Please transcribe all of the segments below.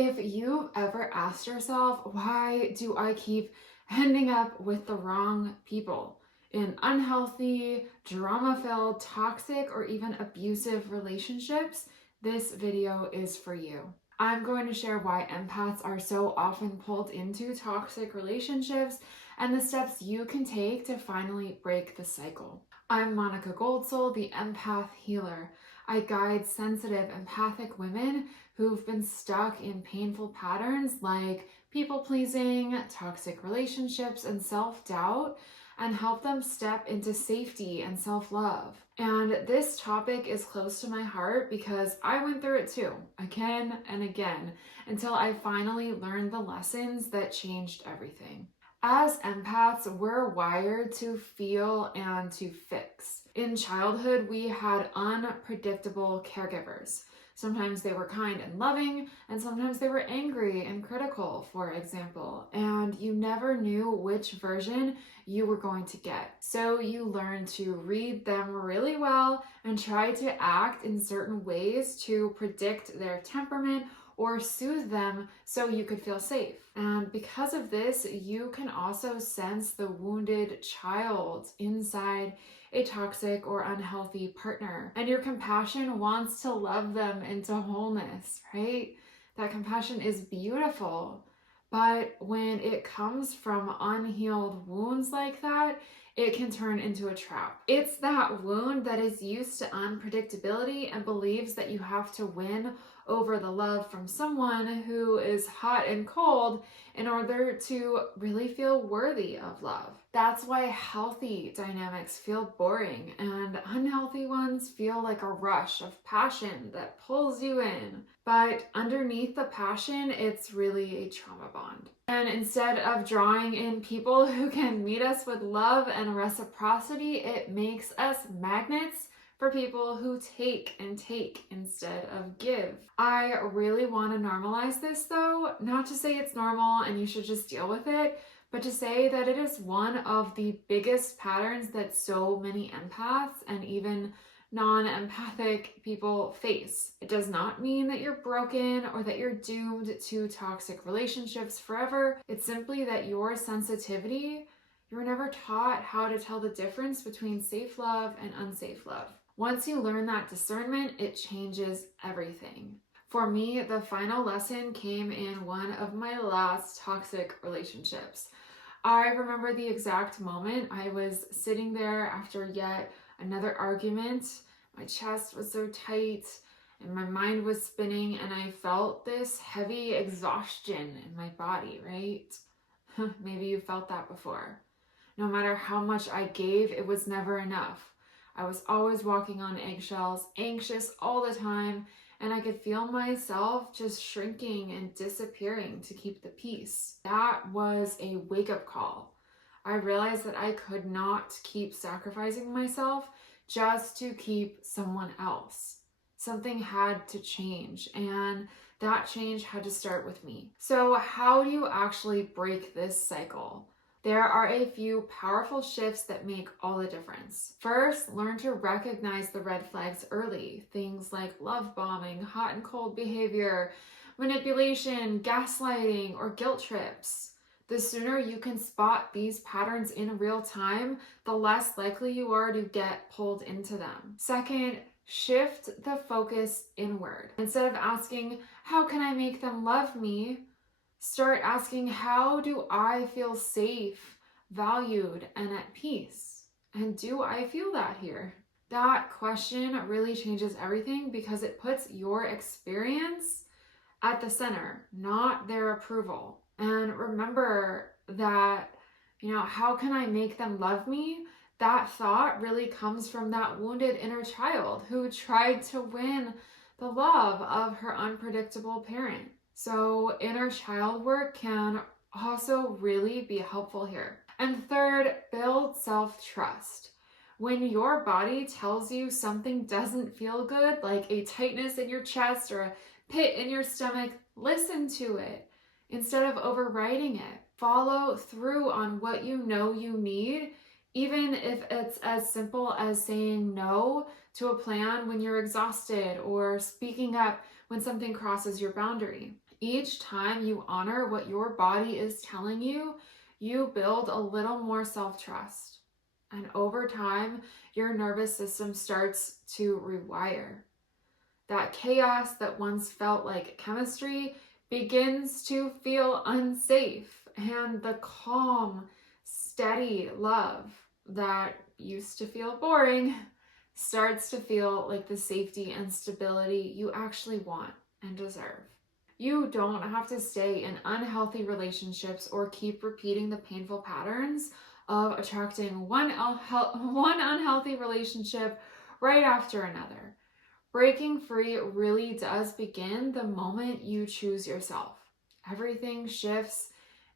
If you've ever asked yourself, why do I keep ending up with the wrong people in unhealthy, drama-filled, toxic, or even abusive relationships, this video is for you. I'm going to share why empaths are so often pulled into toxic relationships and the steps you can take to finally break the cycle. I'm Monica Goldsoul, the empath healer. I guide sensitive, empathic women who've been stuck in painful patterns like people-pleasing, toxic relationships, and self-doubt, and help them step into safety and self-love. And this topic is close to my heart because I went through it too, again and again, until I finally learned the lessons that changed everything. As empaths, we're wired to feel and to fix. In childhood, we had unpredictable caregivers. Sometimes they were kind and loving, and sometimes they were angry and critical, for example, and you never knew which version you were going to get. So you learned to read them really well and try to act in certain ways to predict their temperament or soothe them so you could feel safe. And because of this, you can also sense the wounded child inside a toxic or unhealthy partner. And your compassion wants to love them into wholeness, right? That compassion is beautiful. But when it comes from unhealed wounds like that, it can turn into a trap. It's that wound that is used to unpredictability and believes that you have to win over the love from someone who is hot and cold in order to really feel worthy of love. That's why healthy dynamics feel boring and unhealthy ones feel like a rush of passion that pulls you in. But underneath the passion, it's really a trauma bond. And instead of drawing in people who can meet us with love and reciprocity, it makes us magnets for people who take and take instead of give. I really want to normalize this though, not to say it's normal and you should just deal with it, but to say that it is one of the biggest patterns that so many empaths and even non-empathic people face. It does not mean that you're broken or that you're doomed to toxic relationships forever. It's simply that your sensitivity, you were never taught how to tell the difference between safe love and unsafe love. Once you learn that discernment, it changes everything. For me, the final lesson came in one of my last toxic relationships. I remember the exact moment I was sitting there after yet another argument. My chest was so tight and my mind was spinning and I felt this heavy exhaustion in my body, right? Maybe you felt that before. No matter how much I gave, it was never enough. I was always walking on eggshells, anxious all the time, and I could feel myself just shrinking and disappearing to keep the peace. That was a wake-up call. I realized that I could not keep sacrificing myself just to keep someone else. Something had to change, and that change had to start with me. So how do you actually break this cycle? There are a few powerful shifts that make all the difference. First, learn to recognize the red flags early. Things like love bombing, hot and cold behavior, manipulation, gaslighting, or guilt trips. The sooner you can spot these patterns in real time, the less likely you are to get pulled into them. Second, shift the focus inward. Instead of asking, how can I make them love me? Start asking, how do I feel safe, valued, and at peace? And do I feel that here? That question really changes everything because it puts your experience at the center, not their approval. And remember that, how can I make them love me? That thought really comes from that wounded inner child who tried to win the love of her unpredictable parent. So inner child work can also really be helpful here. And third, build self-trust. When your body tells you something doesn't feel good, like a tightness in your chest or a pit in your stomach, listen to it instead of overriding it. Follow through on what you know you need, even if it's as simple as saying no to a plan when you're exhausted or speaking up when something crosses your boundary. Each time you honor what your body is telling you, you build a little more self-trust. And over time, your nervous system starts to rewire. That chaos that once felt like chemistry begins to feel unsafe, and the calm, steady love that used to feel boring starts to feel like the safety and stability you actually want and deserve. You don't have to stay in unhealthy relationships or keep repeating the painful patterns of attracting one unhealthy relationship right after another. Breaking free really does begin the moment you choose yourself. Everything shifts,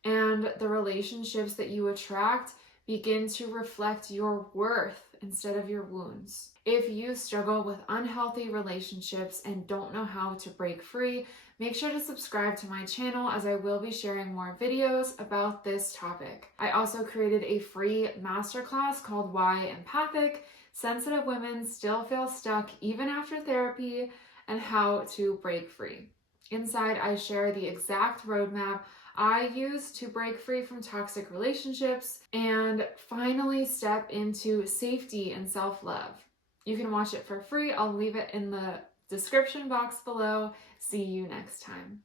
and the relationships that you attract begin to reflect your worth instead of your wounds. If you struggle with unhealthy relationships and don't know how to break free, make sure to subscribe to my channel, as I will be sharing more videos about this topic. I also created a free masterclass called Why Empathic? Sensitive Women Still Feel Stuck Even After Therapy, and How to Break Free. Inside, I share the exact roadmap I use to break free from toxic relationships and finally step into safety and self-love. You can watch it for free. I'll leave it in the description box below. See you next time.